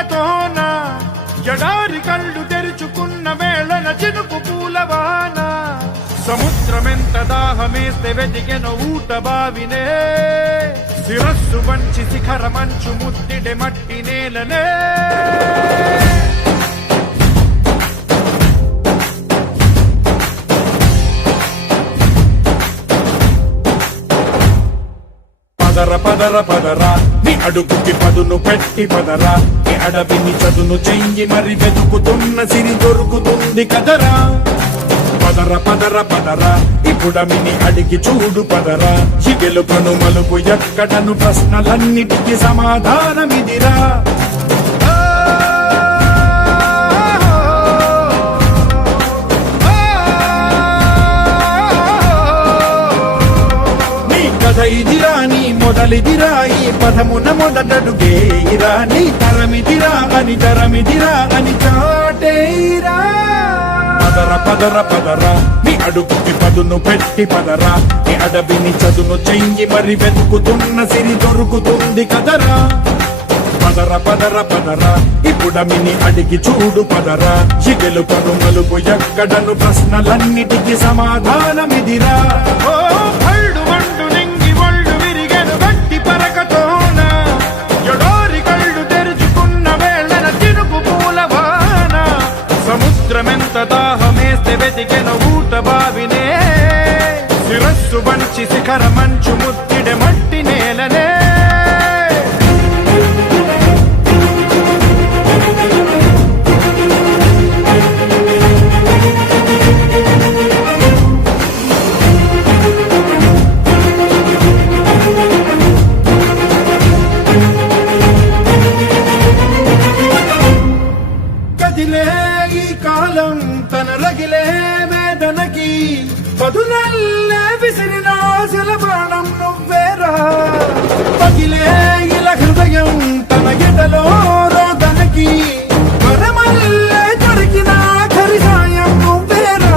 పరకతోన ఎడారి కళ్ళు తెరుచుకున్న వేళన చినుకు పూలవాన సముద్రమెంత దాహమేస్తే వెతికెను ఊట బావినే శిరస్సు వంచి శిఖర మంచు ముద్దిడే మట్టి నేలనే పదర పదర పదరా నీ అడుగుకి పదును పెట్టి పదరా నీ అడవిని చదును చెయ్యి మరి వెతుకుతున్న సిరి దొరుకుతుంది కదరా పదర పదర పదరా ఇప్పుడమిని అడిగి చూడు పదరా చిగెలుపను మలుపు ఎక్కడను ప్రశ్నలన్నిటికీ సమాధానమిదిరా ఇదిరా నీ మొదలిదిరా ఈ పదమున మొదటడుగేయిరా నీ తరమిదిరా అని చాటేరా పదర పదర పదరా నీ అడుగుకి పదును పెట్టి పదరా నీ అడవిని చదును చెయ్యి మరి వెతుకుతున్న సిరి దొరుకుతుంది కదరా పదర పదర పదరా ఇప్పుడమిని అడిగి చూడు పదరా చిగెలు పను మలుపు ఎక్కడను ప్రశ్నలన్నిటికీ సమాధానమిదిరా సముద్రమెంత దాహమేస్తే వెతికెను ఊట బావినే శిరస్సు వంచి శిఖర మంచు ముద్దిడే మట్టి నేలనే ఈ కాలం తన రగిలే వేదనకి పదునల్లే విసిరిన ఆశల బాణం నువ్వేరా పగిలే ఇలా హృదయం తన ఎడలో రోదనకి వరమల్లే దొరికిన ఆఖరి సాయం నువ్వేరా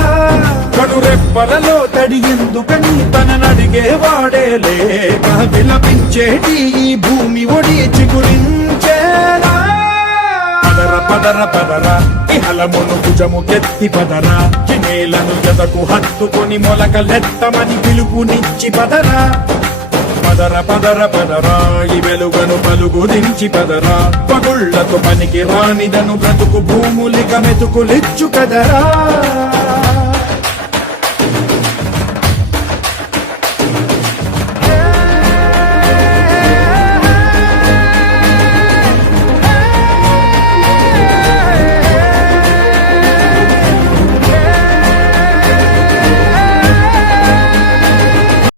కడురెప్పలలో తడి ఎందుకని తననడిగే వాడే లేక విలపించేటి ఈ భూమి ఒడి చిగురించేలా పదర పదరా ఇహలమును భుజము కెత్తి పదరా నేలను ఎదకు హత్తుకొని మొలకలెత్తమని పిలుపునిచ్చి పదరా పదర పదర పదరా ఈ వెలుగను పలుగు దించి పదరా పగుళ్లకు పనికి రానిదను బ్రతుకు భూములిక మెతుకులిచ్చు కదరా